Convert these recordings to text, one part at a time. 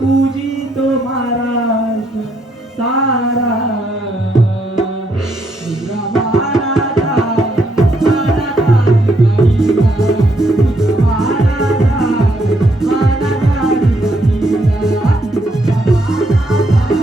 पूजितो महाराष्ट्र सारा दुर्गा महाराजा मानाचा भिकारीला, दुर्गा महाराजा मानाचा भिकारीला, दुर्गा महाराजा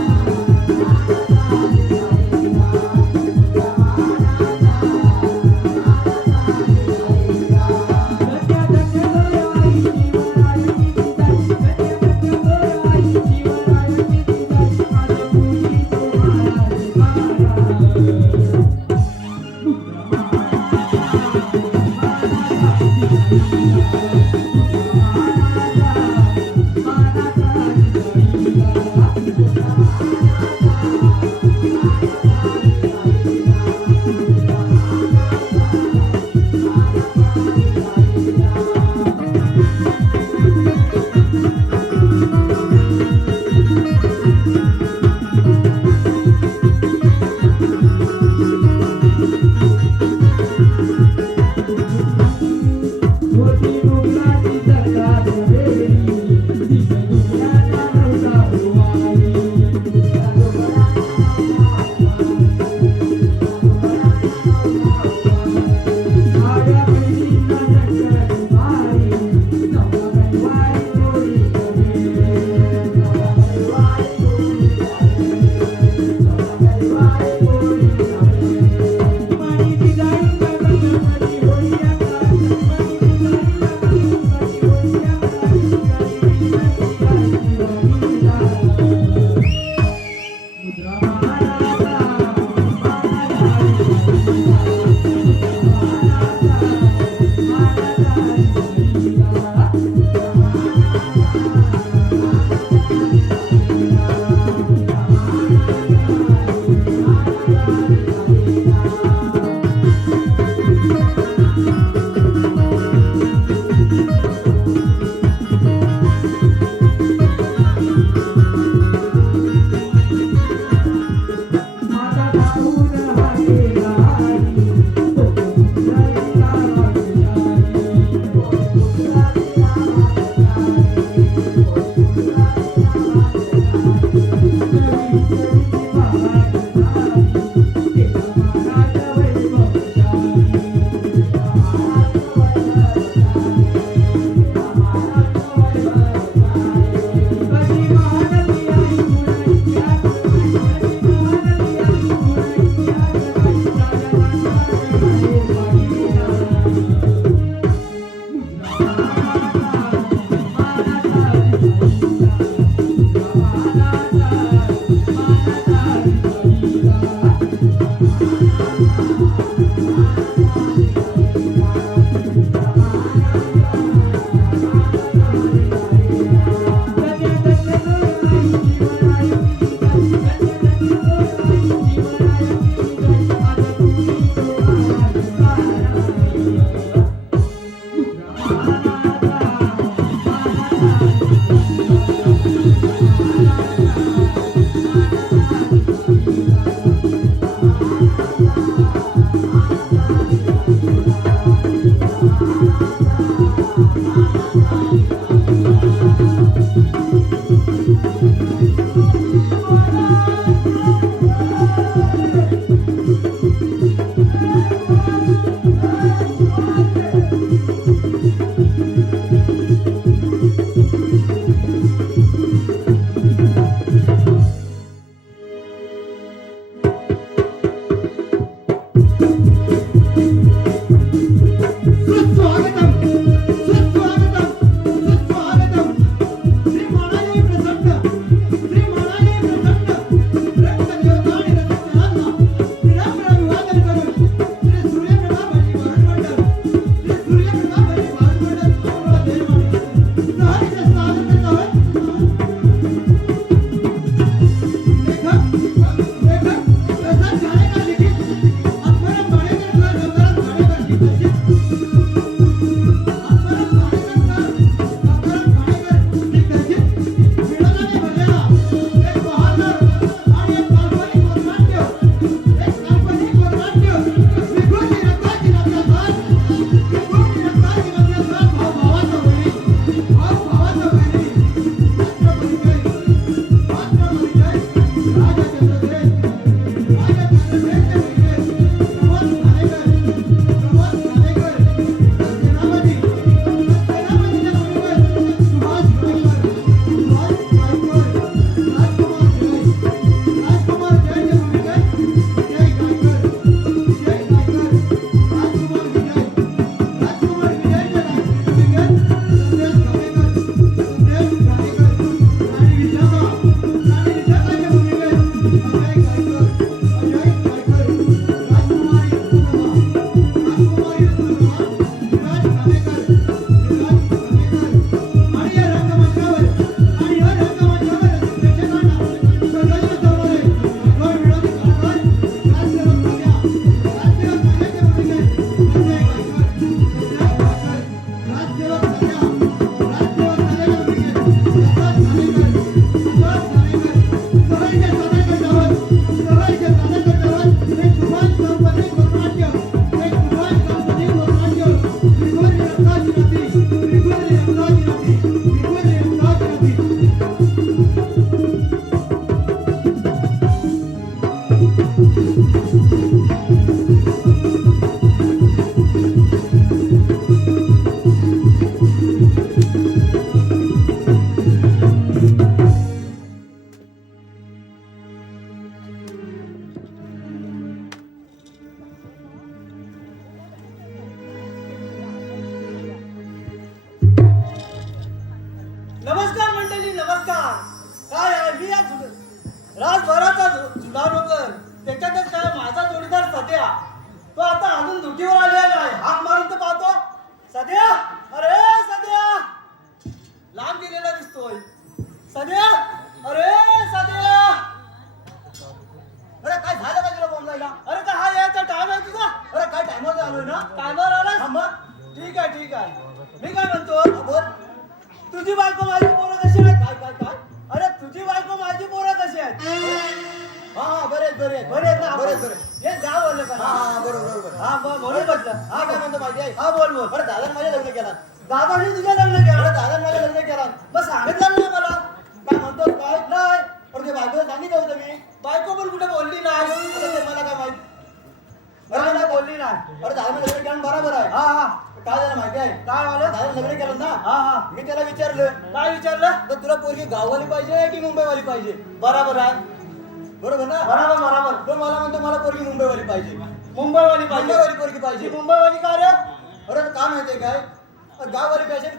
नमस्कार. काय आहे मी या राजभराचा जुलारोकर त्याच्यातच काय माझा जोडीदार सध्या तो आता अजून दुटीवर आलेला नाही. हाक मारून तर पाहतो. सध्या अरे सध्या लांब गेलेला दिसतोय. सध्या अरे सध्या अरे काय झालं का तुला बोंबलायला? अरे काय हा यायचा टाइम आहे तुझा? अरे काय टाइमवर आलोय ना? टाइमवर आलाय? थांबा. ठीक आहे ठीक आहे. मी काय म्हणतो बोल. तुझी बायको माझी पोरं कशी आहेत? काय काय काय? अरे तुझी बायको माझी पोरं कशी आहेत? हा बरेच बरे बरे ना बरे बरे हे जा बोललं का? हा बरोबर हा म्हणून म्हटलं. हा काय म्हणतो माहिती आहे? हा बोल बोल. बरं दादा माझ्या लग्न केला. दादाने तुझ्या लग्न केलं? दादा माझ्या लग्न केला. मग सांगितलं ना मला. काय म्हणतो काय नाही? पण ते बायकोला सांगितलं होतं मी. बायको पण कुठे बोलली नाही. आता ते मला काय माहित? अरे नाही बोलली नाही. अरे दादा लग्न केलं बरोबर आहे. हा हा काय झालं माहिती आहे? काय झालं? दादा लग्न केलं ना. हा हा मी त्याला विचारलं. काय विचारलं? तर तुला पोरगी गाववाली पाहिजे की मुंबईवाली पाहिजे? बरोबर आहे. बरोबर ना? बरोबर बरोबर. तो मला म्हणतो मला पोरगी मुंबईवाली पाहिजे. मुंबईवाली पाहिजे. मुंबईवाली पोरगी पाहिजे. मुंबईवाली का रे? अरे का माहितीये काय? गाववाली फॅशन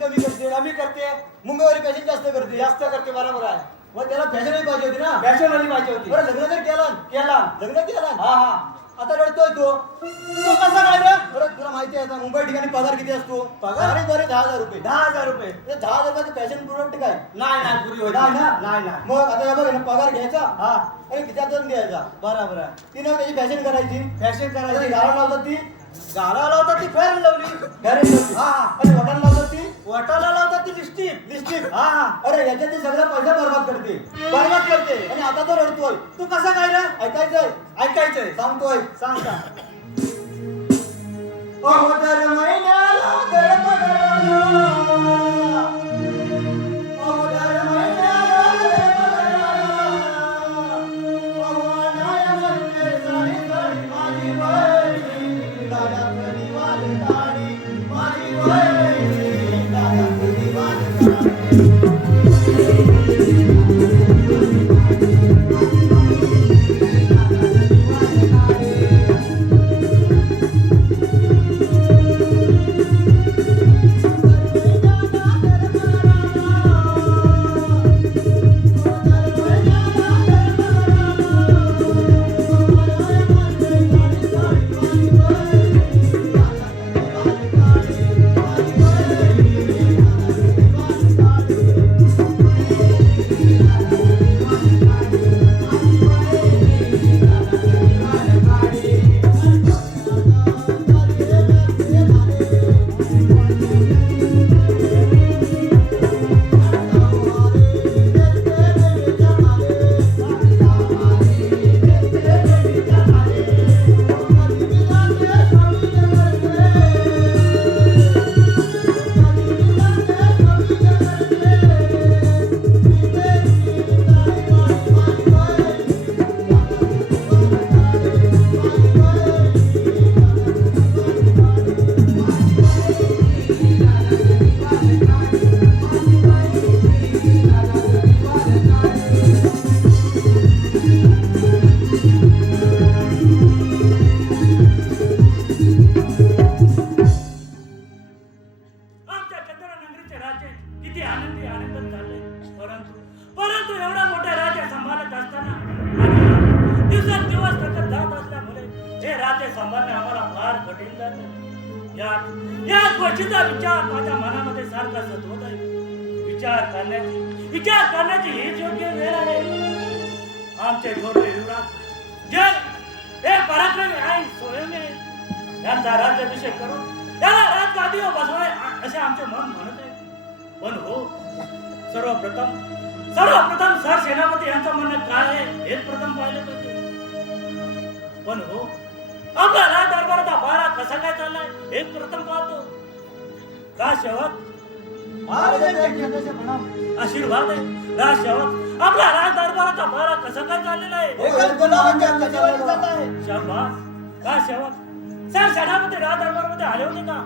कमी करते मुंबईवाली फॅशन जास्त करते बरोबर आहे. मग त्याला फॅशनवाली पाहिजे होती ना. फॅशनवाली पाहिजे होती. बरं लग्न जर केला लग्न केला हा हा आता रडतोय तो कसा काय रे? अरे तुला माहिती आहे आता मुंबई ठिकाणी पगार किती असतो? पगार बरे 10,000 रुपये. 10,000 रुपये 10,000 रुपयाचं फॅशन प्रोडक्ट काय? नाही पुरी होईल नाही. मग आता हे बघ ना पगार घ्यायचा हा आणि खिशातून द्यायचा. बरोबर आहे. तिनं त्याची फॅशन करायची गाळा लावतात ती फेअर लावली हा आणि वटाला लावतात ती लिस्टिक हा अरे याच्यात ती सगळा पैसा बर्बाद करते आणि आता तो रडतोय. तू कसा काय रे? ऐकायचंय सांगतोय सांग दर महिन्याला दर पगाराला दर महिन्याला दर पगाराला नाही म्हणते साडी साडी माझी वहिनी दादातली वाली दाढी माझी वहिनी दादातली वाली दाढी या गोष्टीचा विचार माझ्या मनामध्ये सारखा सतवत आहे. विचार करण्याची हीच योग्य वेळ आहे. आमचे थोरले युवराज जे हे पराक्रमी आहे सोयमे यांचा राज्याभिषेक करून त्याला राजगादीवर बसवाय असे आमचे मन म्हणत आहे. पण हो सर्वप्रथम सर सेनापती यांचं म्हणणं काय आहे हेच प्रथम पाहिलं पाहिजे. पण हो आपला राज दरबाराचा पारा कसा काय चाललाय हे प्रथम पाहतो. का शेवट आशीर्वाद आहे राज शेवट आपला राज दरबाराचा पारा कसा काय चाललेला आहे. शाबास का शेवट सर सेनापती राज दरबारामध्ये आले होते का?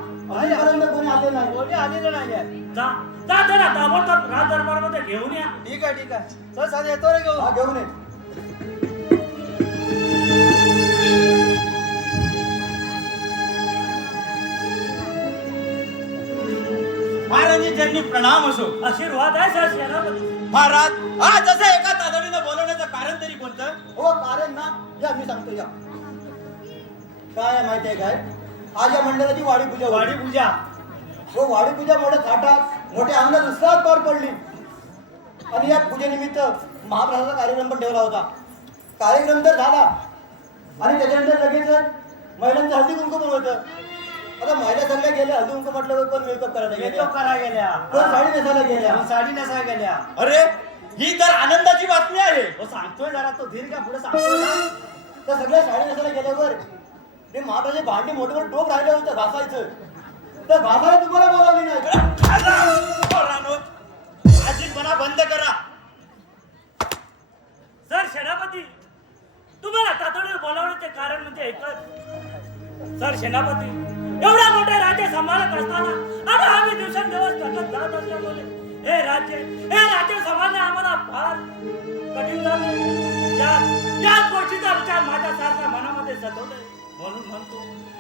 कोणी आलेलं नाही. जा जरा ताबडतोब राज दरबारामध्ये घेऊन या. ठीक आहे तर साधे येतो रे घेऊन ये. महाराज चरणी प्रणाम असो. आशीर्वाद आहे सर सेनापती. महाराज आज असं एका तातडीनं बोलवण्याचं कारण तरी कोणतं? हो कारण ना या मी सांगतो या काय आहे माहिती आहे काय आज या मंडळाची वाडी पूजा वाडी पूजा हो वाडी पूजा मोठ्या थाटात मोठ्या अंगणात उत्साहात पार पडली आणि या पूजेनिमित्त महाप्रसादाचा कार्यक्रम पण ठेवला होता. कार्यक्रम तर झाला आणि त्याच्यानंतर लगेच महिलांचं हळदी कुंकू पण होतं. आता महिला सगळ्या गेल्या हळदी कुंकू म्हटल्यावर पण मेकअप करायला गेल्या, मेकअप करायला गेल्या, कोण साडी नेसायला गेल्या. साडी नेसायला गेल्या. अरे ही तर आनंदाची बातमी आहे. हो सांगतोय जरा तो धीर का पुढे सांगतोय ना. तर सगळ्या साडी नेसायला गेल्यावर ते महाराजाचे भांडी मोठे मोठे टोप राहिलं होतं घासायचं तर घासायला तुम्हाला बोलावली नाही. आजीपणा बंद करा. सर सेनापती तुम्हाला तातडीने बोलावण्याचे कारण म्हणजे एकच. सर सेनापती एवढा मोठे राज्य सांभाळत असताना आणि आम्ही दिवसेंदिवस थकत जात असल्यामुळे हे राज्य सांभाळणे आम्हाला फार कठीण झाले. याच गोष्टीचा विचार माझ्यासारख्या मनामध्ये सतवले. म्हणून म्हणतो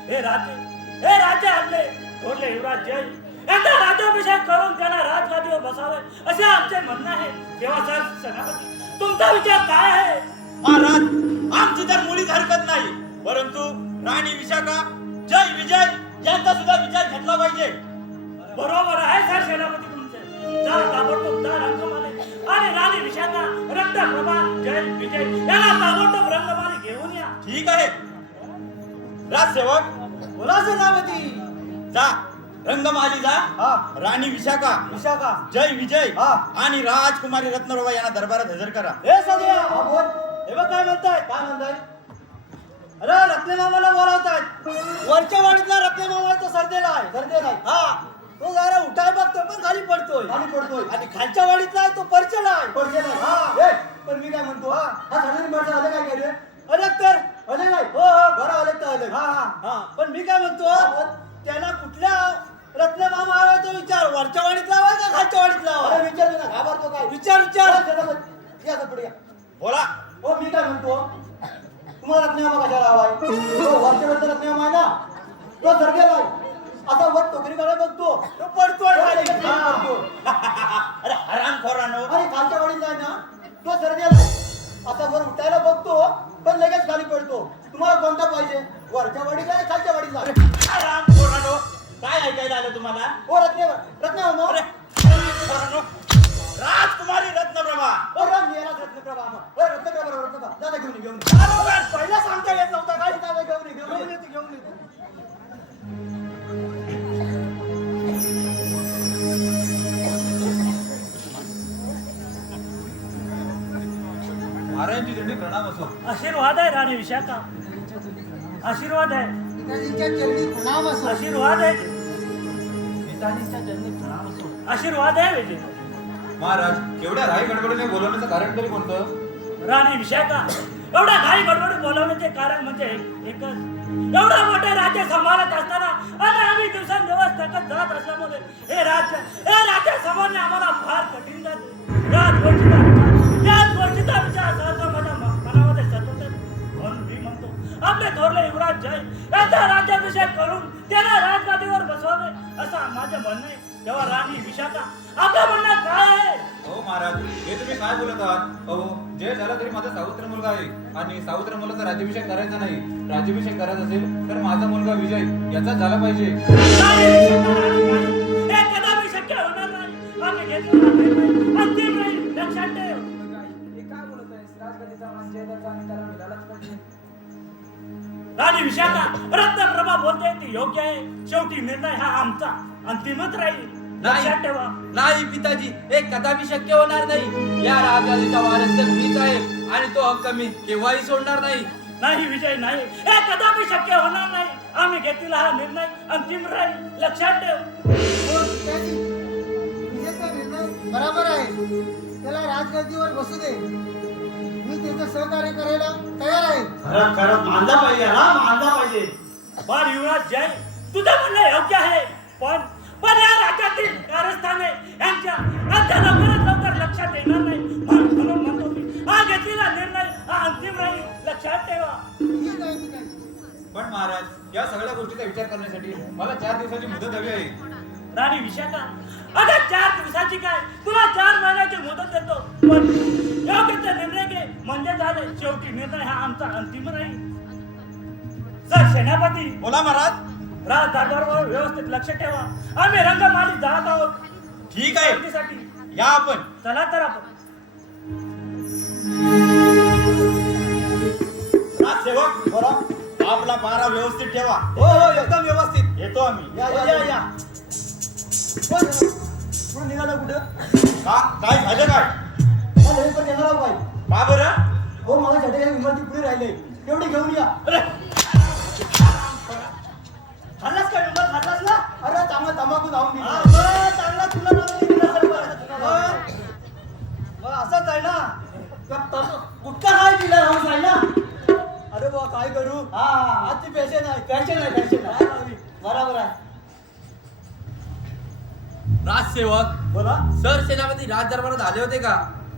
हे राज्य आपले थोरले युवराज जय यांचा राज्याभिषेक करून त्यांना राजगादीवर बसावे असे आमचे म्हणणं आहे. तेव्हा सर सेनापती तुमचा विचार काय आहे? महाराज आमची तर मुळीच हरकत नाही, परंतु राणी विशाखा जय विजय यांचा सुद्धा विचार घेतला पाहिजे. बरोबर आहे सर सेनापती तुमचे. जा ताबडतोब जा रंगमाले आणि राणी विशाखा रक्तप्रभा जय विजय याला ताबडतोब रंगमाले घेऊन या. ठीक आहे राजसेवक, बोला सेनापती. जा रंगमाली जा. हा राणी विशाखा विशाखा जय विजय हा. आणि राजकुमारी रत्नप्रभा यांना दरबारात हजर करा. हे सगळ्या हा बोल. हे बघ काय म्हणताय अरे रत्नमामाला बोलावतायत. वरच्या वाडीतला रत्नमामा तो सरदेला आहे. हा तो जरा उठाय बघतो पण खाली पडतोय आणि खालच्या वाडीतला आहे तो परचेला आहे. हा पण मी काय म्हणतो हा सगळ्यांनी माणसं आले काय गेले अलग तर अलग नाही. हो बरं अलग तर अलग. हा पण मी काय म्हणतो त्याला कुठल्या रत्नमामा हवा तो विचार वरच्या वाडीतला हवा का खालच्या वाडीतला हवा विचार ना घाबरतो काय विचार या पुढे या. बोला. हो मी काय म्हणतो तुम्हाला रत्नमामा कशाला हवाय? तो वरच्या रत्नमामा आहे ना तो सरगेला आहे. आता वर टोकरीकडे बघतो तो पडतोय अरे हरामखोरानो, आणि खालच्या वाडीला आहे ना तो सरगेला आहे. आता वर उठायला बघतो पण लगेच खाली पडतो. तुम्हाला कोणता पाहिजे वरच्या वाडीला आहे खालच्या वाडीला? हरामखोरानो, काय ऐकायला आलं तुम्हाला? हो रत्नमामा अरे हरामखोरानो, राजकुमारी रत्नप्रभा. रत्नप्रभा दादा घेऊन पहिला सांगता येत नव्हता काय दादा घेऊन येते. महाराजांची दंडी प्रणाम असो. आशीर्वाद आहे राणी विशाखा. आशीर्वाद आहे. आशीर्वाद आहे. आशीर्वाद आहे विजय. महाराज एवढ्या घाई गडबडीने बोलवण्याचं कारण तरी कोणतं? राणी विशाखा एवढ्या घाई गडबडी बोलावण्याचे कारण म्हणजे एकच. एवढा मोठे राज्य सांभाळत असताना आणि आम्ही दिवसेंदिवस थकत जात असल्यामुळे हे राज्य सांभाळणे आम्हाला फार कठीण झाले. याच गोष्टीचा विचार सारखा माझ्या मनामध्ये सतत. म्हणून मी म्हणतो आपले थोरले युवराज जय यांचा राज्याभिषेक करून त्याला राजगादीवर बसवावे असं माझं म्हणणं आहे. तेव्हा राणी विशाखा आपलं म्हणणं काय आहे? हो महाराज, हे तुम्ही काय बोलत आहात? अहो जय झाला तरी माझा सावत्र मुलगा आहे आणि सावत्र मुलाचा राज्याभिषेक करायचा नाही. राज्याभिषेक करायचा असेल तर माझा मुलगा विजय याचा झाला पाहिजे. हे कदापि शक्य होणार नाही. आम्ही घेतलेला निर्णय अंतिम राहील, लक्षात ठेव. राणी विशाखा रत्नप्रभा बोलते ती योग्य आहे. शेवटी निर्णय हा आमचा अंतिमच राहील, लक्षात ठेवा. नाही पिताजी, हे कदापि शक्य होणार नाही. या राजगादीचा वारस तर मीच आहे आणि तो हक्क मी केव्हाही सोडणार नाही. नाही विजय नाही, हे कदापि शक्य होणार नाही. आम्ही घेतलेला हा निर्णय अंतिम राहील, लक्षात ठेव. बरोबर आहे. त्याला राजगादीवर बसू दे. मी त्याचं सहकार्य करायला तयार आहे. खरं मानला पाहिजे. बाल युवराज जय तुझं म्हणणं योग्य आहे, पण या राज्यातील कारस्थाने यांच्या लवकर लक्षात येणार नाही. म्हणून म्हणतो मी हा घेतलेला निर्णय हा अंतिम राहील, लक्षात ठेवा. ठीक आहे. पण महाराज या सगळ्या गोष्टीचा विचार करण्यासाठी मला 4 दिवसाची मुदत हवी आहे. राणी विशाखा अगं 4 दिवसाची काय, तुला 4 महिन्याची मुदत देतो. पण योग्य ते निर्णय घे म्हणजे झाले. शेवटी निर्णय हा आमचा अंतिम राहील. सर सेनापती, बोला महाराज. राज दरबारावर व्यवस्थित लक्ष ठेवा. आम्ही रंगमाली जात आहोत ठीक आहे, खरेदीसाठी. या आपण. चला तर आपण. राजसेवक, बोला. आपला पारा व्यवस्थित ठेवा. हो हो एकदम व्यवस्थित. येतो आम्ही. या या या पुढे निघाला कुठं? का काय झालं काय? मला हे पण येणार आहो बाई. का बरं? हो मला छटे काही इमारती पुढे राहिले तेवढे घेऊन या. अरे खाल्लास का विमान खाल्लास ना? अरे चांगला तंबाखू जाऊन दिला. चांगला तुला नाव दिला सर मग असंच आहे ना. गुटखा काय दिला हाऊस आहे ना. अरे बाबा काय करू. हा आजची पॅशन आहे. पॅशन आहे पॅशन आहे. बरोबर आहे. राजसेवक, बोला. सर सेनापती राज दरबारात आले होते का?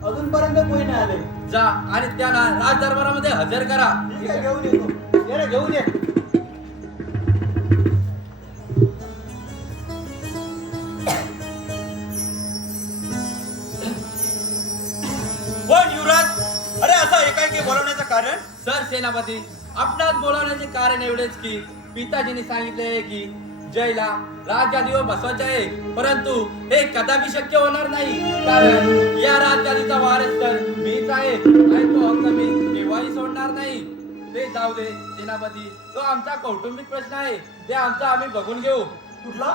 अजूनपर्यंत कोणी नाही आले. जा आणि त्यांना राज दरबारामध्ये हजर करा. ठीक आहे घेऊन येतो. ये रे घेऊन ये. कोण युवराज? अरे असं एकाएकी बोलवण्याचं कारण? सर सेनापती, आपणास बोलावण्याचे कारण एवढेच की पिताजींनी सांगितले आहे की जयला राजगादीवर बसवायचे आहे, परंतु हे कदापि शक्य होणार नाही. कारण या राजगादीचा वारस तर मीच आहे आणि तो हक्क मी केव्हाही सोडणार नाही. ते जाऊ दे सेनापती, तो आमचा कौटुंबिक प्रश्न आहे. ते आमचा आम्ही बघून घेऊ. कुठला?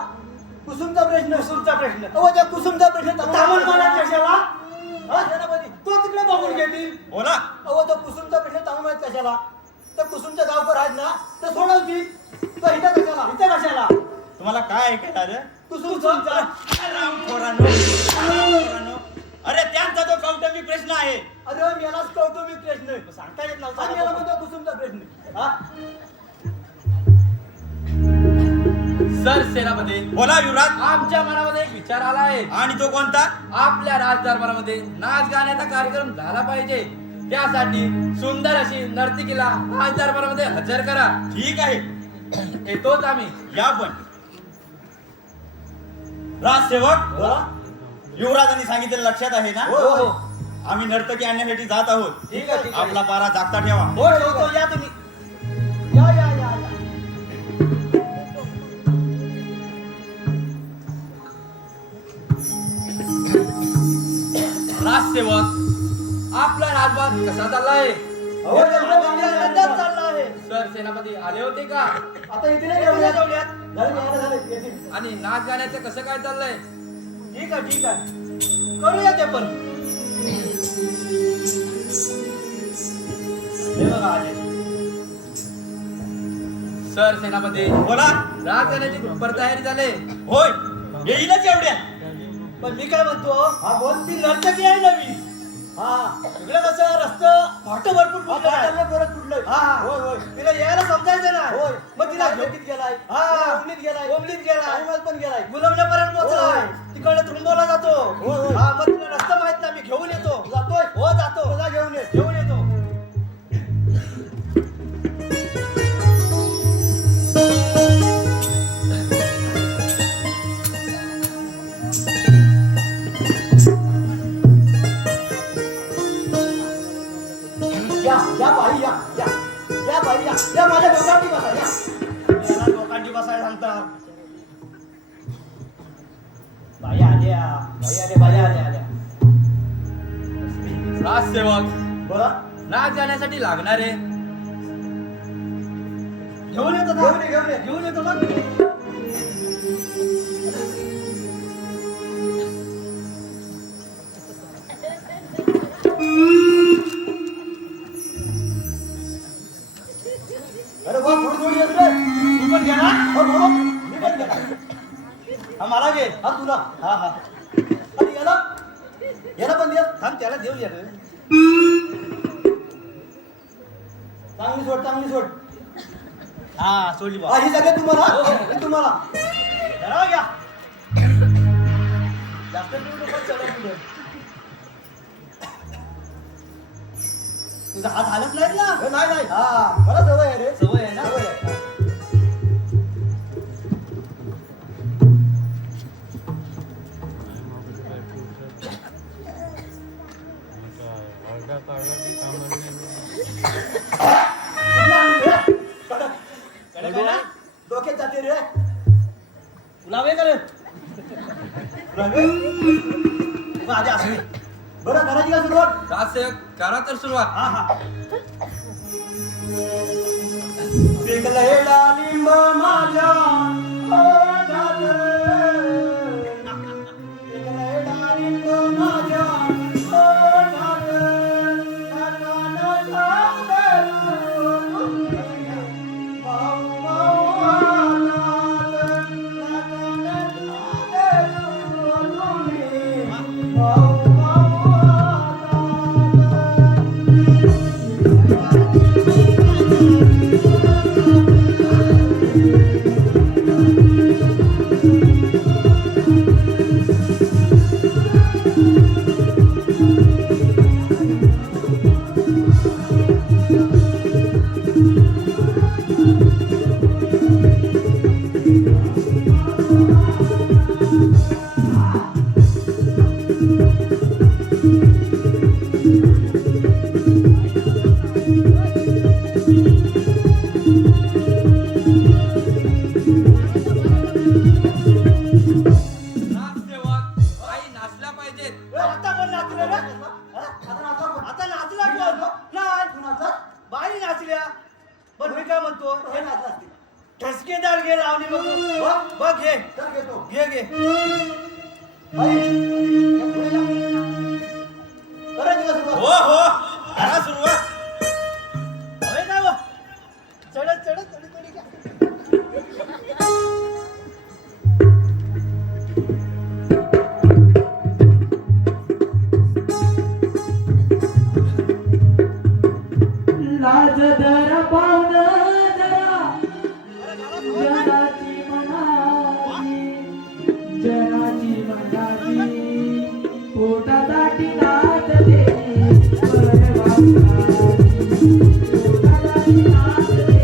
कुसुमचा प्रश्न. कुसुमचा प्रश्न. अहो त्या कुसुमचा प्रश्न थांबून मला कशाला? हा सेनापती तो तिकडे बघून घेतील. हो ना. अहो तो कुसुमचा प्रश्न थांबून कशाला? तर कुसुमच्या गावकर आहेत ना तर सोडवतील. तो इथं कशाला? इथं कशाला? तुम्हाला काय ऐकायला आलं? कुसुमचा. रामखोरानो, रामखोरानो. अरे त्यांचा तो कौटुंबिक प्रश्न आहे. अरे मेलाच कौटुंबिक प्रश्न सांगता येत नव्हता. आणि याला म्हणतो कुसुमचा प्रश्न. हा सर सेनापती, बोला युवराज. आमच्या मनामध्ये एक विचार आला आहे. आणि तो कोणता? आपल्या राज दरबारामध्ये नाच गाण्याचा कार्यक्रम झाला पाहिजे. त्यासाठी सुंदर अशी नर्तकीला राज दरबारामध्ये हजर करा. ठीक आहे, येतोच आम्ही. या पण. राजसेवक, बोला. युवराजांनी सांगितलेलं लक्षात आहे ना? हो हो आम्ही नर्तकी आणण्यासाठी जात आहोत. ठीक आहे ठीक आहे. आपला पारा जागता ठेवा. हो ठेवतो. या तुम्ही. या या या या. राजसेवक, आपला राजभार कसा चाललाय? अहो रंगमंदिरात चालला आहे. सर सेनापती आले होते का? आता इथे नाही जेवल्यात. झाले येतील. आणि नाच गाण्याचं कसं काय चाललंय? ठीक आहे ठीक आहे. करूया ते पण. हे बघा आले. सर सेनापती, बोला. नाच गाण्याची बरोबर तयारी झाले. होय, येईलच एवढ्या. पण मी काय म्हणतो, हा बोल ती नर्तकी आहे नवी. हा इकडे कसं रस्तं फाटं भरपूर फुटलं आहे. परत फुटलंय. हा होय होय. तिला यायला समजायचं ना. होय. मग तिला घेतीत गेलाय. हा ओमलीत गेलाय. ओमलीत गेलाय. पण गेलाय. गुलाबण्यापर्यंत पोहोचलाय. तिकडे तुंबवला जातो. हा मग तिला रस्ता माहित नाही. मी घेऊन येतो. जातोय. हो जातो. जा घेऊन ये. घेऊन येतो. या या बाई या या या बाई या या माझ्या डोकांची बसा या. याला डोकांची बसायला सांगतात. बाई आल्या. बाई आल्या. बाई आल्या आल्या. राजसेवक, बोला. नाच गाण्यासाठी लागणारे घेऊन येतो ना. घेऊन येतो ना. अरे वा थोडी थोडी येत रे. तू पण घे ना. हो हो मी पण घेणार. हा मला घे. हा तुला. हा हा. आणि याला याला पण दे. थांब त्याला देऊ या रे. चांगली सोड चांगली सोड. हा सोडली बा. ही सगळं तुम्हाला. हे तुम्हाला जरा घ्या. जास्त पिऊ नको. चला पुढे. तुझा हात हालत नाहीत ना. नाही नाही. हा मला सवय आहे रे. सवय आहे ना. सवय आहे. डोक्यात जाते रे लावे का रे आधी असली बरं करायची का सुरुवात राजसेवक करा तर सुरुवात. हा हा पिकला हेला लिंब माझ्या ओठात. पिकला हेला लिंब माझ्या ओठात. नाकानं घालून माऊ माऊ आलात. नाकानं घालून माऊ माऊ राजसेवक आई नाचल्या पाहिजेत. आता कोण नाचलं रे? आता नाचला कोण? नाही. बाई नाचल्या. पण मी काय म्हणतो हे नाचला असतील. ठसकेदार घे लावणी बघ बघ घे घे घे हो हो करा सुरुवात. अरे काय बघ चढत चढत थोडी थोडी घ्या. लाज धरा पाहुण धरा जनाची मनाची पोटासाठी नाच दे परवाची. पोटासाठी नाच दे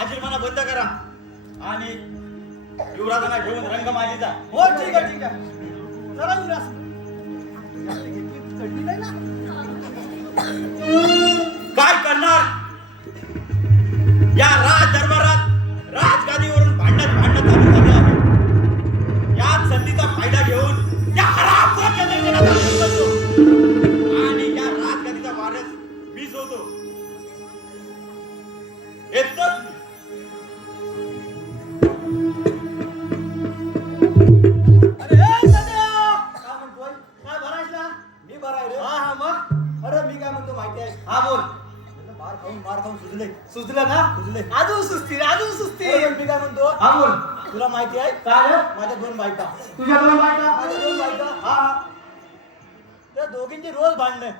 आजीरपणा बंद करा आणि युवराजांना घेऊन रंगमालीचा. हो ठीक आहे ठीक आहे चला युवराज. चढली नाही ना काय करणार या राज दरबारात राजगादीवरून भांडत भांडत चालू झाले आहे. याच संधीचा फायदा घेऊन या हरामखोराच्या दर्शनात आम्ही बसतो. आणि या राजगादीचा वारस मीच होतो. येतो अरे ए सध्या काय म्हणतोय काय भरायला मी भराय रे. हा हा मग अरे मी काय म्हणतो माहिती आहे. हा बोल. मार खाऊन सुजलं ना सुजले अजून सुस्ती मी काय म्हणतो. हा बोल. तुला माहिती आहे काय माझ्या 2 बायका. तुझ्या 2 बायका माझ्या 2 बायका. हा त्या दोघींची रोज भांडणं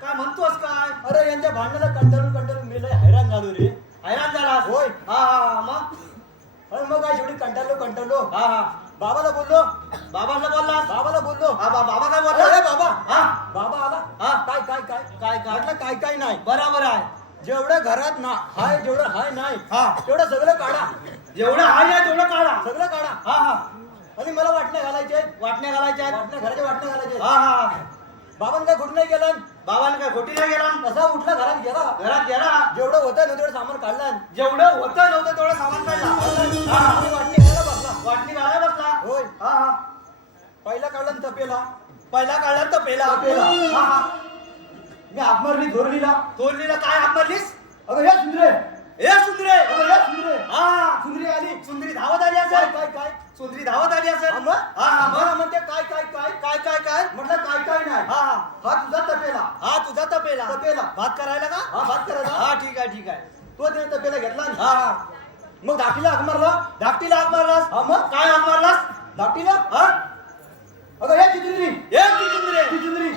काय म्हणतोस काय. अरे यांच्या भांडणाला कंटाळून मी लय हैराण झालो रे. हैराण झाला होय. हा हा मग अरे मग काय शेवटी कंटाळलो. हा हा बाबाला बोललो. बाबाला बोललो. हा बाबा काय बोलला? अरे बाबा हा बाबा आला. हा काय म्हटलं काय नाही. बरोबर आहे. जेवढं घरात ना हाय जेवढं हाय नाही हा तेवढं सगळं काढा. जेवढं हाय आहे तेवढं काढा. सगळं काढा. हा हा आणि मला वाटण्या घालायचे घराच्या वाटण्या घालायचे. हा हा बाबांनी काय खोटी नाही गेला. कसा उठला घरात गेला. जेवढं होतं नव्हतं तेवढं सामान काढलं. तेवढं सामान काढलं. हा आणि वाटणी घालायला बसला. होय. हा हा पहिला काढला न तपेला. हा हा मी हात मारली थोरलीला. काय हात मारलीस? अगं हे सुंदरे. हा सुंदरी धावत आली असेल. काय सुंदरी धावत आली असेल. हा मला म्हणते काय म्हटलं काय नाही. हा तुझा तपेला. भात करायला का? हा भात करायला. हा ठीक आहे. तो ते तपेला घेतला. हा मग धाकटीला हाक मारलास. हा मग काय हाक मारलास? धाकटीला. हा अगं हे चिचुंद्री.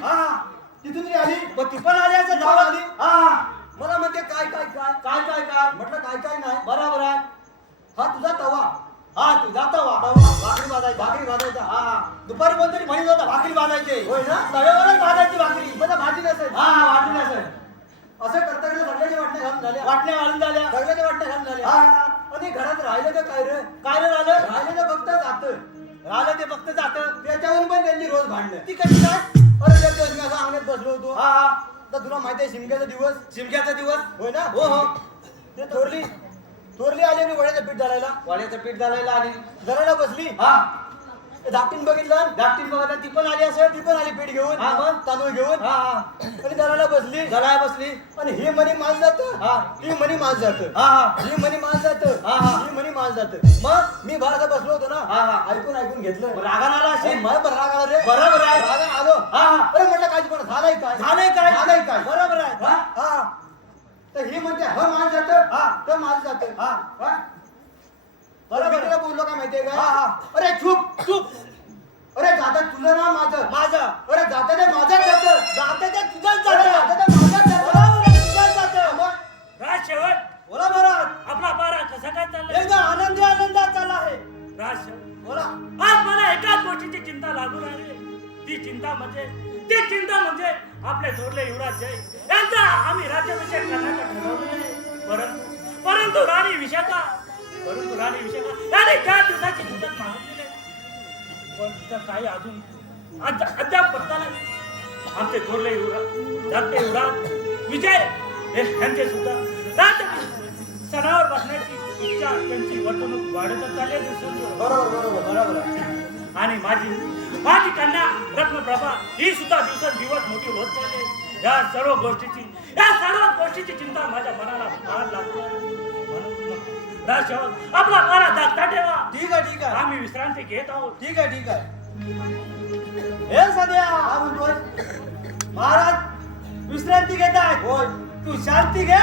हा चिचुंद्री आली. मग ती पण आली असेल. आली. हा मला म्हणते काय म्हटलं काय नाही. बरोबर आहे. हा तुझा तवा. भाकरी भाजायचा. हा दुपारी कोणतरी म्हणत होता भाकरी भाजायचे. होय ना तव्यावरच भाजायची भाकरी. भाजी नसेल. भाजी नसेल. असं करता सगळ्याच्या वाटण्या घालून झाल्या. हा आणि घरात राहिलं का काय रे राहिलं ते फक्त जात. त्याच्यावरून पण त्यांची रोज भांडणं. ती कशी काय? अरे त्या दिवस मी असं अंगणात बसलो होतो. हा तर तुला माहिती आहे शिमग्याचा दिवस होय ना. हो ते थोरली आली आणि वड्याचं पीठ घालायला आली. जरायला बसली. हा धाकटीन बघितलं ती पण आली असेल. ती पण आली पीठ घेऊन. हा मग तांदूळ घेऊन. हा आणि दराला बसली आणि हे मनी माल जात. ती मनी माल जात. ही मनी माल जात. मग मी बाहेर बसलो होतो ना. ऐकून घेतलं. रागान आला असेल. मला पण राग आला रे. बरोबर आहे. रागान आलो. अरे म्हटलं काय पण झालंय काय. बरोबर आहे. हा तर ही म्हणते माल जात. तर माल जात. बरोबर बोललो का माहितीये का? अरे चूप. अरे जाता तुझं ना माझं. अरे जाता ते माझं तुझंच राज शेवट बोला बरं. आपला पारा कसा काय चाललाय? एकदम आनंदात चालला आहे. राज शेवट बोला. आज मला एकाच गोष्टीची चिंता लागून आली. ती चिंता म्हणजे आपले थोरले युवराज जय यांचा आम्ही राज्याभिषेक करण्याचं ठरवलेलं आहे. परंतु राणी विशाखा याने 4 दिवसाची मुदत मागितलेली आहे. पण तिथं काही अजून अद्याप पत्ता नाही. आमचे थोरले युवराज विजय यांचे सुद्धा सणावर बसण्याची इच्छा त्यांची वर्तणूक वाढतच चालली दिसून. बरोबर. आणि माझी कन्या रत्नप्रभा ही सुद्धा दिवसेंदिवस मोठी होत चालली. या सर्व गोष्टीची चिंता माझ्या मनाला फार लागते. आपला पारा दाखता ठेवा. ठीक आहे. आम्ही विश्रांती घेत आहोत. ठीक आहे. हे सध्या महाराज विश्रांती घेत आहे. होय तू शांती घे.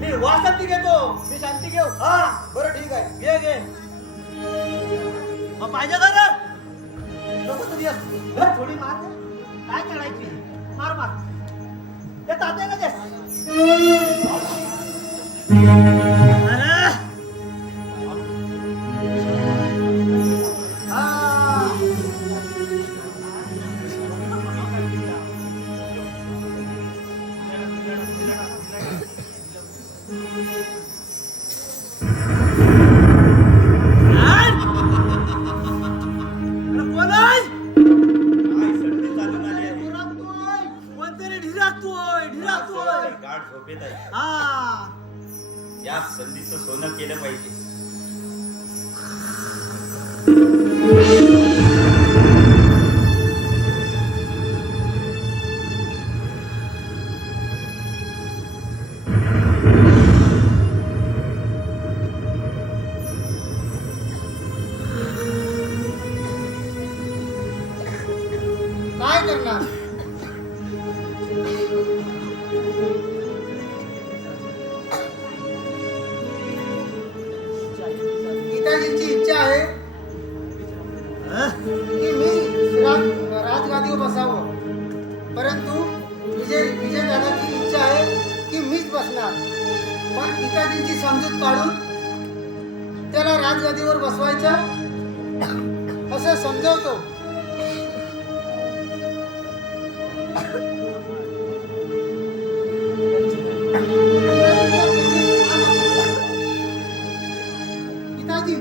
मी वासंती घेतो. मी शांती घेऊ. हा बरं ठीक आहे. घे मग पाहिजे का नको तुझी थोडी मार. काय करायची? मार ते तात्याला दे. या संधीचं सोनं केलं पाहिजे. काय करणार? गीताजींची इच्छा आहे की मी राजगादीवर बसावं, परंतु विजय दादाची इच्छा आहे की मीच पिताजींची समजूत काढून त्याला राजगादीवर बसवायचं असं समजावतो. पिताजी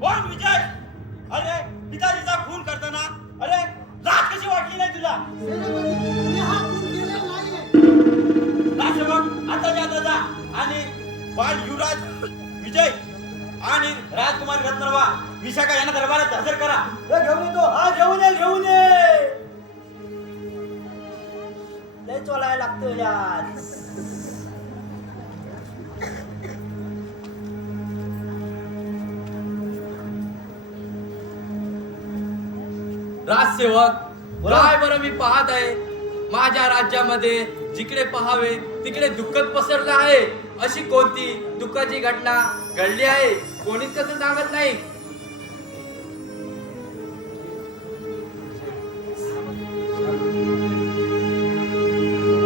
कोण विजय? अरे पिताजीचा खून करताना अरे लाज कशी वाटली नाही तुला? सेनापती, मी हा खून केलेला नाहीये. राजसेवक आता जा आणि बाल युवराज विजय आणि राजकुमारी रत्नवा विशाखा यांना दरबारात हजर करा. घेऊन येतो. हा घेऊन ये. लय चोलायला लागतो यार. राजसेवक, काय बरं मी पाहत आहे माझ्या राज्यामध्ये जिकडे पहावे तिकडे दुःखच पसरलं आहे. अशी कोणती दुःखाची घटना घडली आहे कोणीच कसं सांगत नाही.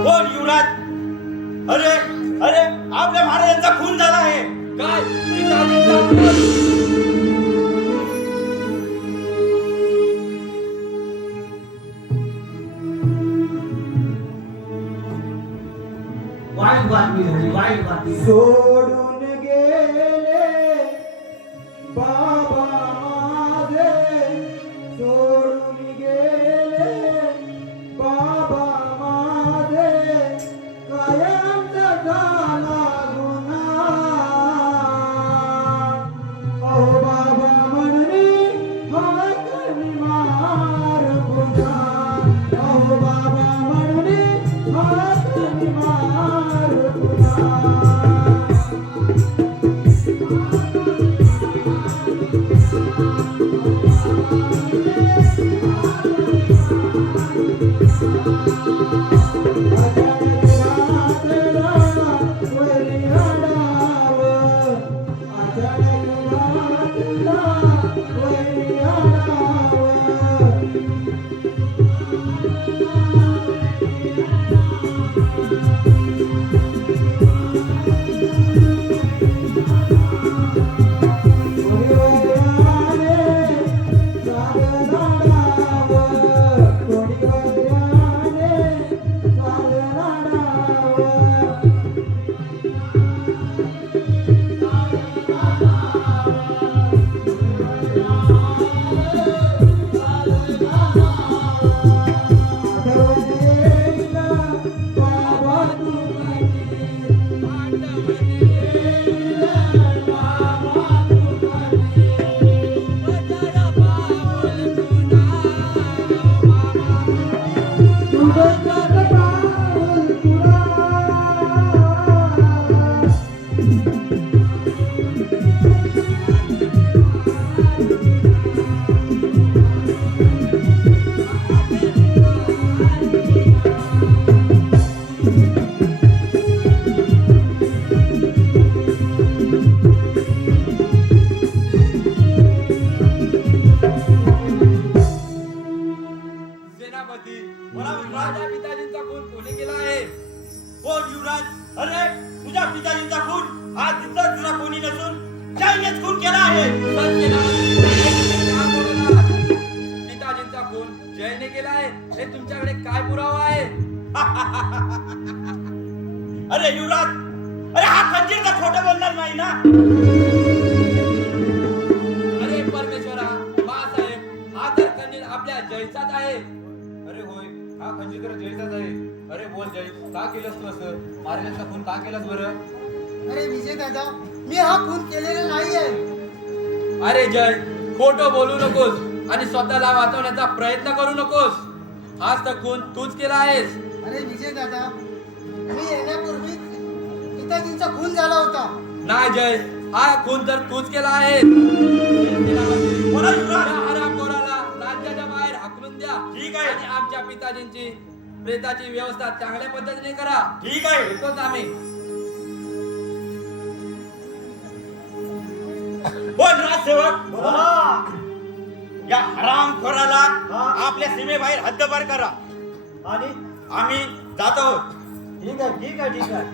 कोण युवराज? अरे अरे आपल्या महाराजांचा खून झाला आहे. काय पिताजींचा खून? वाईट बातमी झाली, वाईट बातमी. सोडून गेले बाबा माझे, सोडून गेले बाबा माझे, कायमचा झाला गुन्हा. अहो बाबा म्हणणे हात मार गुन्हा. अहो बाबा म्हणणे हात मार गुन्हा. सेनापती, बोला युवराज. माझ्या पिताजींचा खून कोणी केला आहे? कोण युवराज? अरे तुझ्या पिताजींचा खून हा तिथला दुसरा कोणी नसून जयनेच खून केला आहे. सर सेनापती, काय बोलणार? पिताजींचा खून जयने केला आहे हे तुमच्याकडे काय पुरावा आहे? अरे युवराज, अरे हा खंजीर तर खोटं बोलणार नाही ना. अरे परमेश्वरा, बाळासाहेब, हा तर खंजीर आपल्या जयचाच आहे. अरे होय, हा खंजीर तर जयचाच आहे. अरे बोल जय, का केलंस तू असं? महाराजांचा खून का केलास बरं? अरे विजय दादा, मी हा खून केलेला नाहीये. अरे जय, खोटं बोलू नकोस आणि स्वतःला वाचवण्याचा प्रयत्न करू नकोस. हाच तर खून तूच केला आहेस. अरे विजय दादा, मी येण्यापूर्वी पिताजींचा खून झाला होता. नाही जय, हा खून तर तूच केला आहे. बोला युवराज. हरामखोराला राज्याच्या बाहेर हाकलून द्या. ठीक आहे. आणि आमच्या पिताजींची प्रेताची व्यवस्था चांगल्या पद्धतीने करा. ठीक आहे. येतोच आम्ही. बोल राजसेवक बोला. या हरामखोराला हा. आपल्या सीमेबाहेर हद्दपार करा आणि आम्ही जात आहोत. ठीक आहे ठीक आहे ठीक आहे.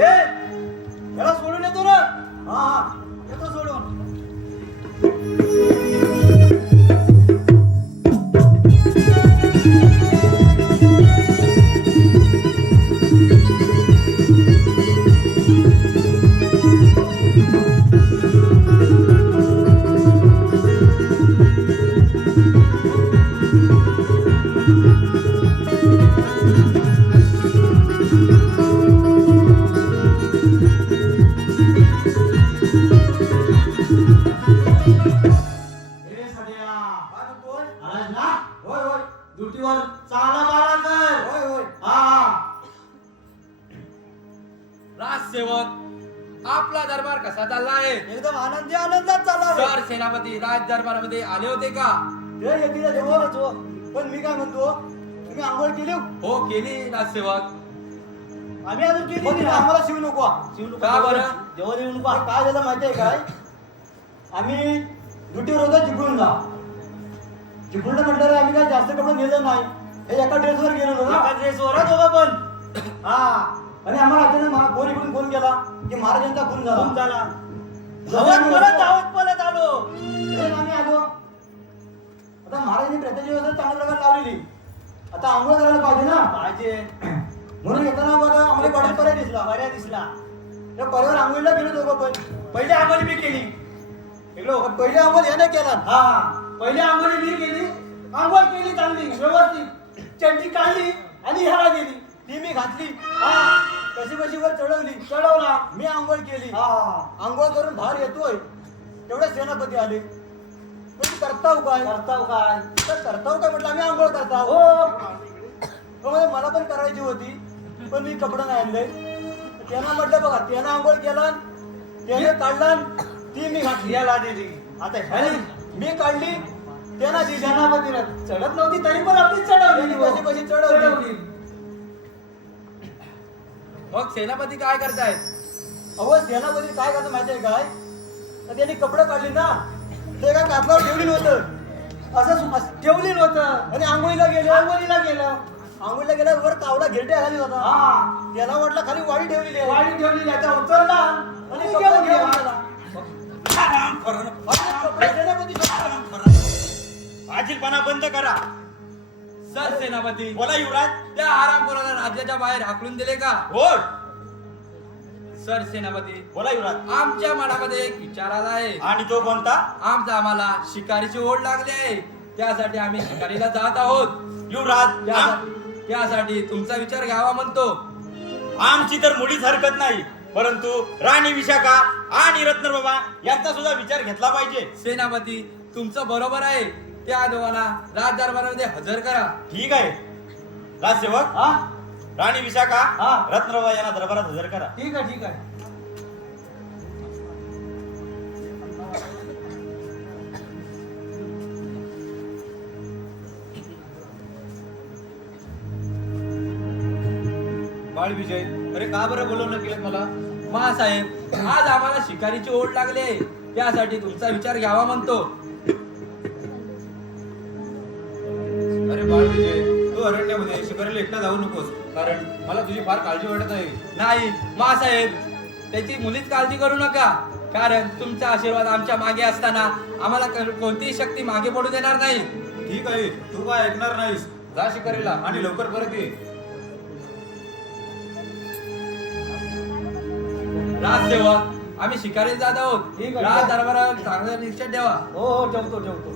ए याला सोडून येतो ना. हा हा येतो सोडून. ए सध्या काय म्हणतोय? आलास ना होय होय ड्युटीवर चाला मारा कर होय होय. हा राजसेवक आपला दरबार कसा चालला आहे? एकदम आनंदी आनंदात चालला आहे. सर सेनापती राज दरबारामध्ये आले होते का? ते येतील जेवणच हो. पण मी काय म्हणतो तुम्ही आंघोळ केली हो? हो केली राजसेवक. आम्ही अजून केली नाही. आम्हाला शिव नको शिव नको. का बरं? जेवण येऊ नको. काय झालं माहितीये काय आम्ही ड्युटीवर होतो चिपळूणला. चिपळूणला म्हटलं आम्ही काय जास्त कपडे नेलं नाही. हे एका ड्रेसवर गेलो ना. एका ड्रेसवर दोघं पण. हा आणि आम्हाला अचानक फोन इकडून फोन केला की महाराजांचा खून झाला. धावत आलो. आम्ही आलो. आता महाराजांनी प्रत्येक व्यवस्था चांगल्या प्रकारे लावलेली. आता आंघोळ करायला पाहिजे ना. पाहिजे म्हणून येताना बघा आम्हाला बडा पर्याय दिसला. त्या पर्यावर आंघोळीला गेलो दोघं पण. पहिले आंघोळी मी केली. पहिले आंघोळ याने केला. हा पहिले आंघोळी मी केली. आंघोळ केली चांगली व्यवस्थित. चड्डी काढली आणि ह्याला गेली. ती मी घातली. हा कशी वर चढवला. मी आंघोळ केली. हा आंघोळ करून बाहेर येतोय तेवढे सेनापती आले. करताव काय म्हटलं आम्ही आंघोळ करताव. हो मला पण करायची होती पण मी कपडे नाही आणले. त्यांना म्हटलं बघा त्यानं आंघोळ केला त्याने काढला ती मी घातली. याला दिली. आता मी काढली त्यांना दिली. सेनापतीला चढत नव्हती तरी पण आपली चढवली. कशी चढवली. मग सेनापती काय करतायत? अहो सेनापती काय करतो माहितीये काय तर त्यांनी कपडे काढली ना ते काय कापडावर ठेवली नव्हतं. असं ठेवली नव्हतं आणि आंघोळीला गेलं वर कावला घेरटे आली होता. त्याला वाटलं खाली वाडी ठेवलेली त्याचा उचलला आणि कपडे घेऊन गेला. कपडे सेनापती फाजीलपणा बंद करा. सर सेनापती बोला युवराज. त्या आरामखोराला राज्याच्या बाहेर हाकलून दिले का? हो सर सेनापती बोला युवराज. आमच्या मनामध्ये एक विचार आला आहे. आणि तो कोणता? आम्हाला शिकारीची ओढ लागली आहे. त्यासाठी आम्ही शिकारीला जात आहोत. युवराज त्यासाठी तुमचा विचार घ्यावा म्हणतो. आमची तर मुळीच हरकत नाही परंतु राणी विशाखा आणि रत्नबाबा यांचा सुद्धा विचार घेतला पाहिजे. सेनापती तुमचं बरोबर आहे. त्या दोघांना राज दरबारामध्ये हजर करा. ठीक आहे राजसेवक. हा राणी विशाखा हा. रत्नबाबा यांना दरबारात हजर करा. ठीक आहे. बाळ विजय अरे का बरं बोलवणं केलं मला? महासाहेब आज आम्हाला शिकारीची ओढ लागली आहे. त्यासाठी तुमचा विचार घ्यावा म्हणतो. अरे बाळ विजय तू अरण्यामध्ये शिकारीला एकटा जाऊ नकोस कारण मला तुझी फार काळजी वाटत आहे. नाही महासाहेब त्याची मुलीच काळजी करू नका. कारण तुमचा आशीर्वाद आमच्या मागे असताना आम्हाला कोणतीही शक्ती मागे पडू देणार नाही. ठीक आहे तू काय ऐकणार नाहीस. जा शिकारीला आणि लवकर परत ये. राजसेवक आम्ही शिकारीला जात आहोत. ठीक आहे. राज दरबारावर चांगलं निश्चित ठेवा. हो ठेवतो.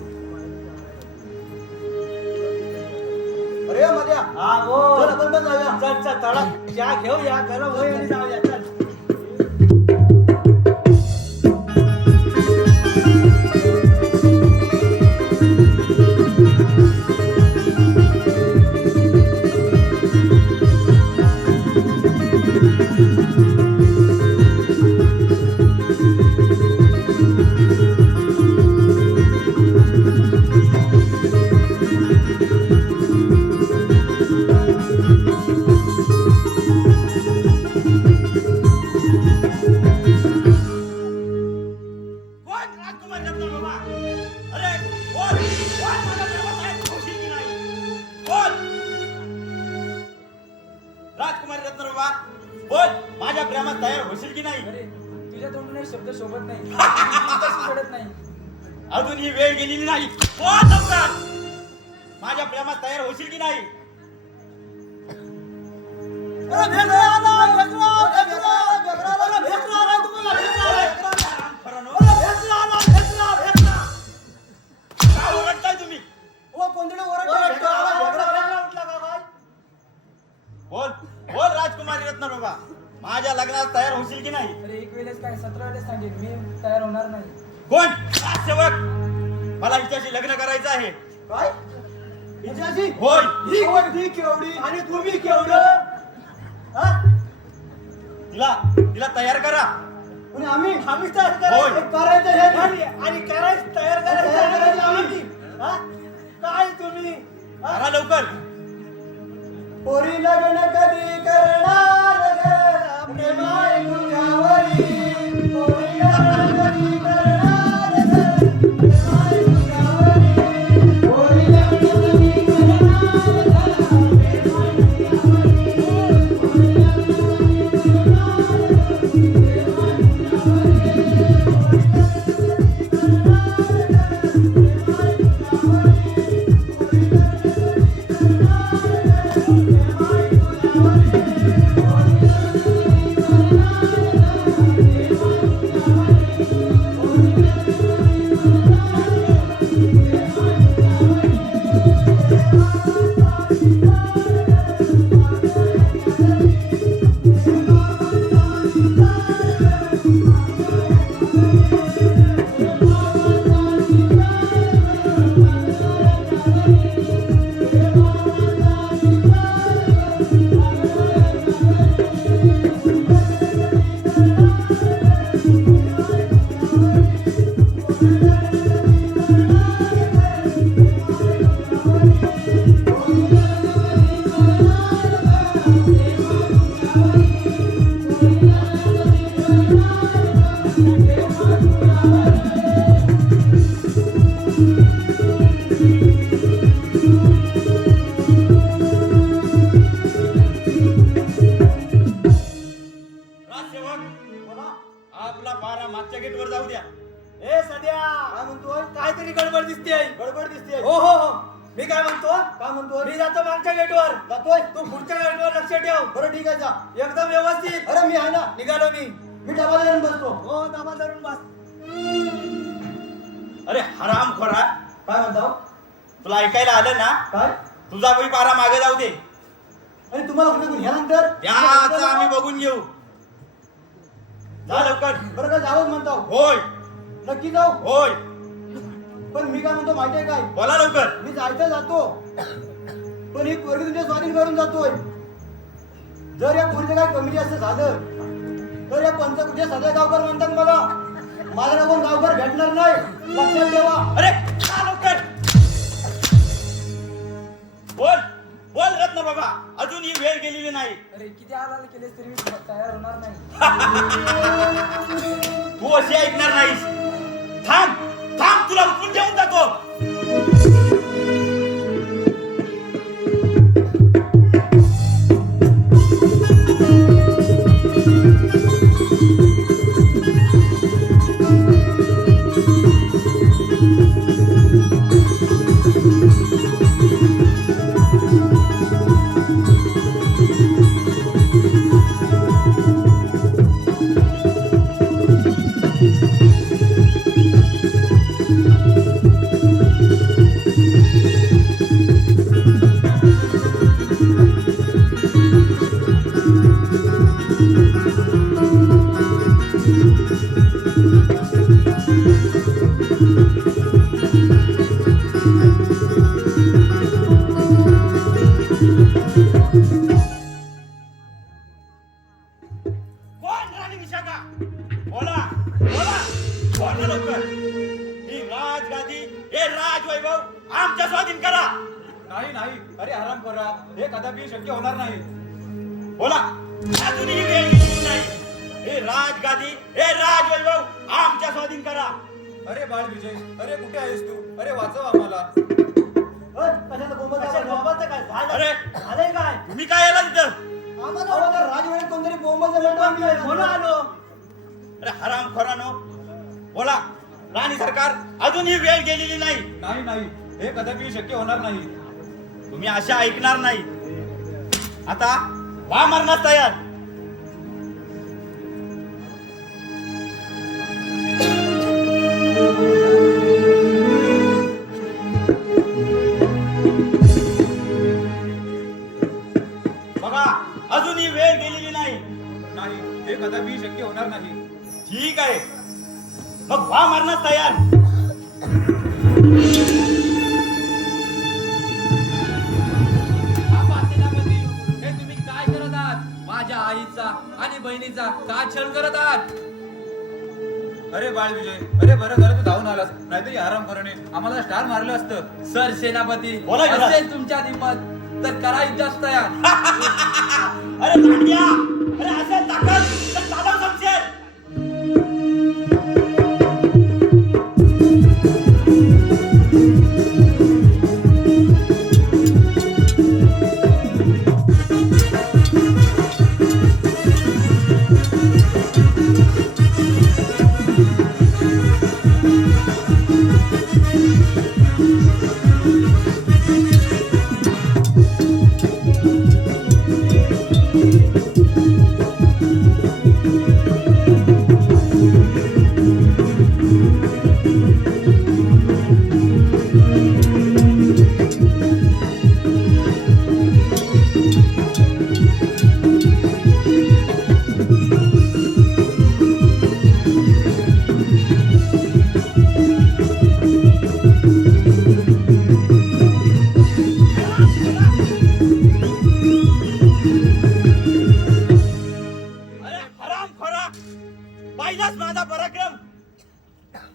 अरे मध्या चल आपण पण जाऊया. चल तळा चहा घेऊया गरम होईल आणि जाऊया. चल की नाही अरे तुझ्या तोंडून एक शब्द शोभत नाही कशी घडत नाही अजून ही वेळ गेलेली नाही बोल लवकर माझ्या प्रेमात तयार होशील की नाही खरं नो? काय ओरडताय तुम्ही बोल बोल राजकुमारी रत्न बाबा माझ्या लग्नात तयार होशील की नाही अरे एक वेळेस काय 17 वेळेस सांगेल मी तयार होणार नाही कोण राजसेवक मला हिच्याशी लग्न करायचं आहे काय हिच्याशी होय ही कोणती केवढी आणि तुम्ही केवढं हा? तिला तयार करा आणि आम्ही तयार होय. करायचं आणि करायचं तयार करायचं आम्ही हा? काय तुम्ही हा? करा लवकर पोरी लग्न कधी करणार ग प्रेमाय तुझ्यावरी पोरी लग्न कधी करणार ग प्रेमाय तुझ्यावरी पोरी लग्न कधी करणार ग प्रेमाय आपला पारा मागच्या गेटवर जाऊ द्या ए सध्या काय म्हणतोय काहीतरी गडबड दिसते हो हो हो मी काय म्हणतो मी जातो मागच्या गेटवर जातोय तू पुढच्या गेटवर लक्ष ठेव बरं ठीक आहे जा एकदम व्यवस्थित अरे मी आहे ना निघालो मी डबा धरून बसतो हो डबा धरून बस अरे हराम खोरा काय म्हणतो तुला ऐकायला आलं ना काय तुझा बी पारा मागे जाऊ दे आणि तुम्हाला कुठे ह्यानंतर त्याचं आम्ही बघून घेऊ जा लवकर बरं का जावंच म्हणतो होय नक्की जाऊ होय पण मी काय म्हणतो माहितीये काय बोला लवकर मी जायचं जातो पण ही पोरगी तुमच्या स्वाधीन करून जातोय जर या पोरीचं काय कमी जास्त झालं तर या पंचकुटच्या सगळे गावकर म्हणतात मला कोण गावकर भेटणार नाही लक्षात ठेवा अरे जा लवकर बोल बोल रत्न बाबा अजून ही वेळ गेलेली नाही अरे किती हाल केले तरी तयार होणार नाही तू अशी ऐकणार नाहीस थांब थांब तुला उठून घेऊन जातो कोण राणी विशाखा बोला बोला बोला लवकर ही राजगादी हे राजवैभव आमच्या स्वाधीन करा नाही नाही अरे आराम करा हे कदापि शक्य होणार नाही बोला अजूनही वेळ गेलेली नाही हे राजगादी हे राजवैभव आमच्या स्वाधीन करा अरे बाळ विजय अरे कुठे आहेस तू अरे वाचव आम्हाला अरे झालंय काय तुम्ही काय याला तिथं आम्हाला राजवाड्यात कोणतरी बोंबाचं म्हणून आलो अरे हरामखोरानो, बोला. राणी सरकार, अजूनही वेळ गेलेली नाही. नाही नाही, हे कदापि शक्य होणार नाही. तुम्ही अशा ऐकणार नाही. आता वा मरणास तयार. बघा, अजूनही वेळ गेलेली नाही. नाही, हे कदापि शक्य होणार नाही. ठीक आहे, मग वा मरणास तयार. बाबा सेनापती, हे तुम्ही काय करत आहात? माझ्या आईचा आणि बहिणीचा का छळ करत आहात? अरे बाळ विजय, अरे बरं झालं तू धावून आलास, नाहीतरी आराम करणे आम्हाला स्टार मारलं असतं. सर सेनापती, बोला जरा. असेल तुमच्या हिंमत तर करा युद्धास तयार. अरे भांड्या, अरे असेल ताकद तर चालव समजेल. अरे हरामखोरा, पाहिलाच माझा पराक्रम.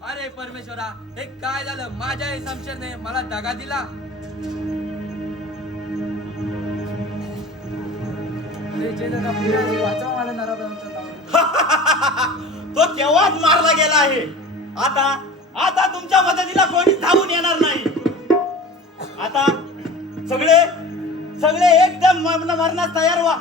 अरे परमेश्वरा, हे काय झालं? माझ्या शमशेरने मला दगा दिला. तो केव्हाच मारला गेला आहे. आता आता तुमच्या मदतीला कोणी धावून येणार नाही. आता सगळे सगळे एकदम मरणास तयार व्हा.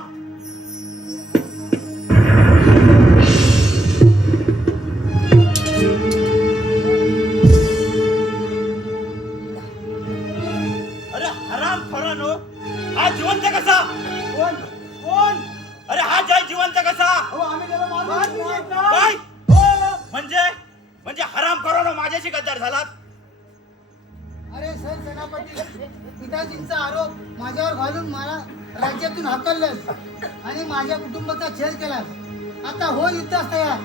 अरे हरामखोरानो, हा जिवंत कसा? कोण कोण? अरे हा जय जिवंत कसा? अहो, आम्ही त्याला मारलं. काय? हो. म्हणजे हरामखोरानो माझ्याशी गद्दार झालात. अरे सर सेनापती, पिताजींचा आरोप माझ्यावर घालून मला राज्यातून हाकललं आणि माझ्या कुटुंबाचा छेद केला. आता हो युद्धास तयार.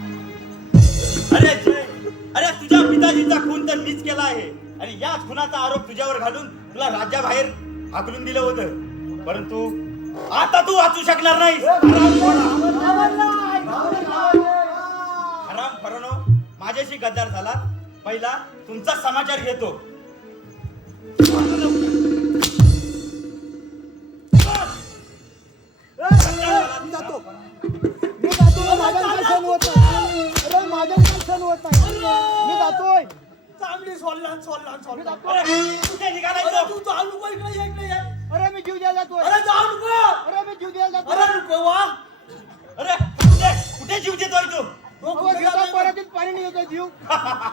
अरे जय, अरे तुझ्या पिताजीचा खून तर मीच केला आहे आणि याच खुनाचा आरोप तुझ्यावर घालून तुला राज्याबाहेर हाकलून दिलं होतं. परंतु आता तू वाचू शकणार नाही. हरामखोरानो, माझ्याशी गद्दार झाला. पहिला तुमचा समाचार घेतो. मी जातो. माझ्या काय सण होत नाही. अरे माझ्या काय सण होत नाही. मी जातोय. चांगली सोडला सोडला सोडला. अरे, कुठे निघालायचं? तू जाऊ नको इकडे ये, इकडे ये. अरे मी जीव द्यायला जातोय. अरे जाऊ नको. अरे मी जीव द्यायला अरे जातोय. नको वा. अरे कुठे कुठे जीव देतोय तू? अहो, गिरता परतीत पाणी नाही येतोय जीव.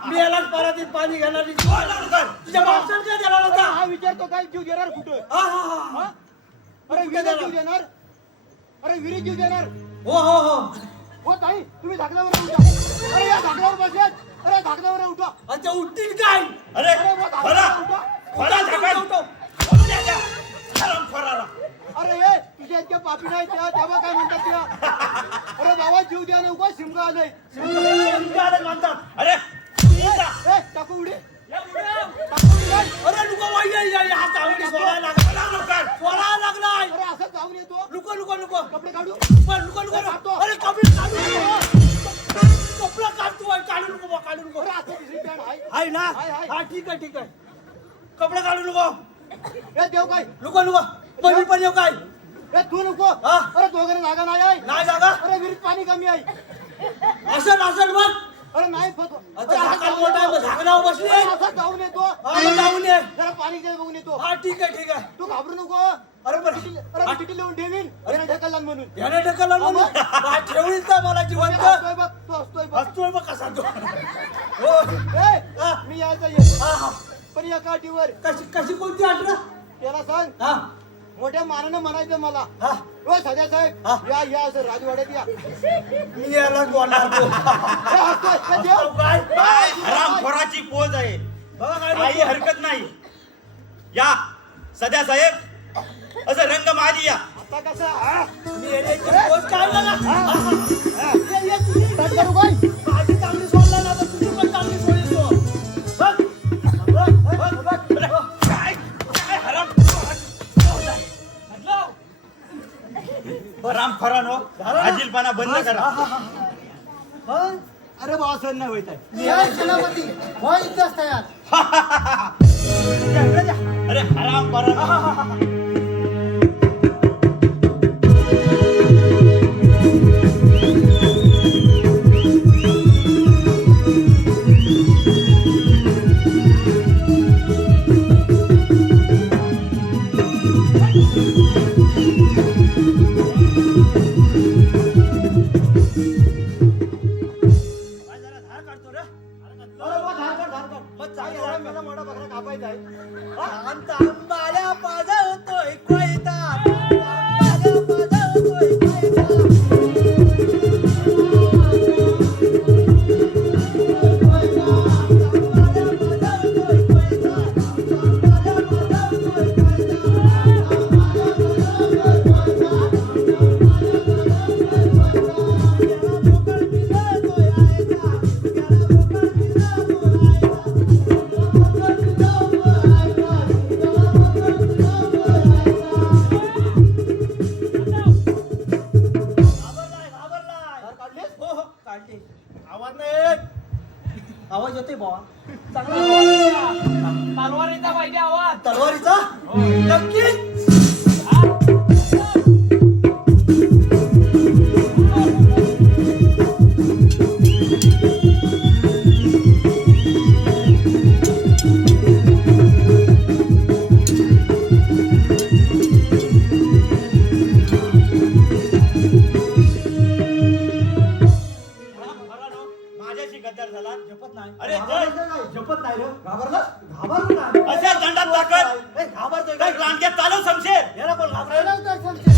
मी यालाच परातीत पाणी घेणार. बोल लवकर. तुझ्या माणसाला काय देणार अरे होता? हा विचारतो काय जीव देणार कुठं? हा हा हा हा? अरे विहिरीत जीव देणार. अरे विहिरीत जीव देणार. हो हो हो. हो ताई, तुम्ही धाकल्यावर उठा. अरे या धाकल्यावर बसल्यात. अरे धाकल्यावर उठा. अच्छा उठतील काय? अरे खोला खोला झाकण. खोलून द्या त्या हरामखोराला. अरे हे तुझ्या इतक्या पापी नाही त्या तेव्हा काय म्हणतात त्या? अरे बाबा जीव द्या ना उगा शिमगा आलंय. म्हणतात. अरे ए टाकू उडी. टाकू उडी काय? अरे नको वाई हा चावडी सोडायला खोला लवकर. सोडायला लागलाय. अरे असं जाऊन येतो. नको नको नको. कपडे काढू. पण नको. अरे कपडे काढू नको. कपडा काढतो काढू नको काढू नको. अरे असं दिसली पॅन्ट आहे. आहे ना? हाय, हाय. हा ठीक आहे. कपडे काढू नको. ए देव काय? नको. पण पण येऊ काय? ए तू नको. हा? अरे दोघांना जागा नाही आहे. नाही जागा? अरे विहिरीत पाणी कमी आहे. असं बघ. अरे नाही फक्त. अच्छा झाकण मोठा आहे, मग झाकणावर बसली. असं जाऊन येतो. हा मग जाऊन ये. जरा पाणी दे बघून येतो. हा ठीक आहे. तू घाबरू नको. अरे पण अरे चिठी लिहून ठेवीन. अरे ढकलला म्हणून. याने ढकललं म्हणून. ठेवलीच ना मला जिवंत. असतोय बघ. तू असतोय बघ. असतो आणि एका अटीवर. कशी कशी कोणती अट रे? त्याला सांग. हा मोठ्या मानानं म्हणायचं मला. हा ओ सध्या साहेब या या असं राजवाड्यात या. मी याला बोलणार तो. काय हरामखोराची पोज आहे. काही हरकत नाही. या सध्या साहेब असं रंग माझी या. आता कसं मी येण्याची पोच काय मला? ये तुझी करू बाई. माझी चांगली सोडला ना तर तुझी पण चांगली सोडली तू. बघ काय काय हरामखोरानो आजीलपणा बंद करा. अरे बा असं नाही होत आहे. जय सेनापती होय इतिहास तयार. अरे हरामखोरानो आवाज येते बाबा चांगला तलवारीचा पाहिजे आवाज. तलवारीचा नक्कीच. माझ्याशी गद्दार झाला. झपत नाही. अरे झपत नाही रे. घाबरला घाबरलो नाही. अशा दंडात ताकद. घाबरतोय काय लांडग्यात चालव शमशेर. याला पण घाबरायला. तर समजेल.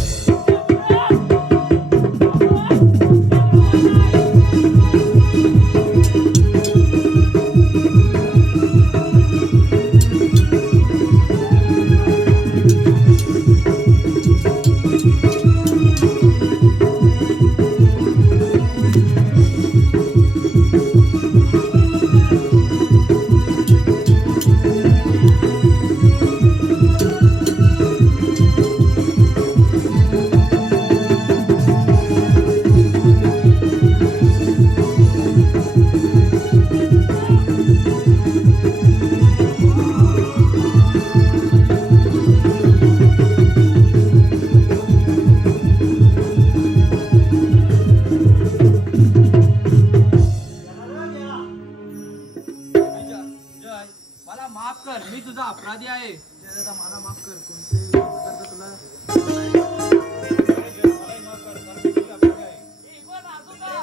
मला माफ कर, मी तुझा अपराधी आहे. मला माफ कर. कोणते तुला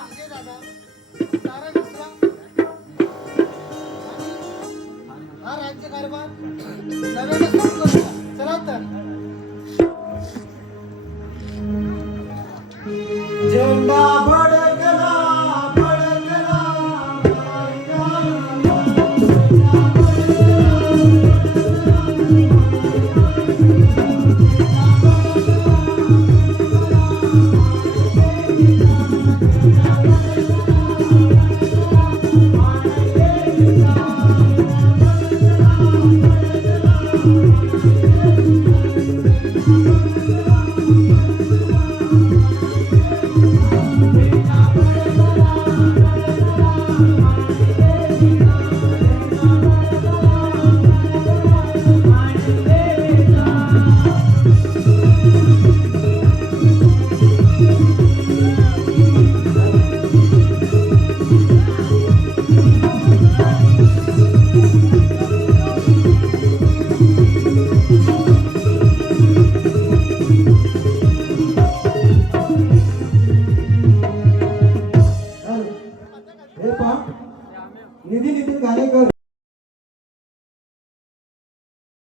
विजय दादा तारा दुसरा आणि हा राज्यकारभार नव्याने सुरू करूया. चला तर. झेंडा भडकला भडकला. निधी नितीन गाणेकर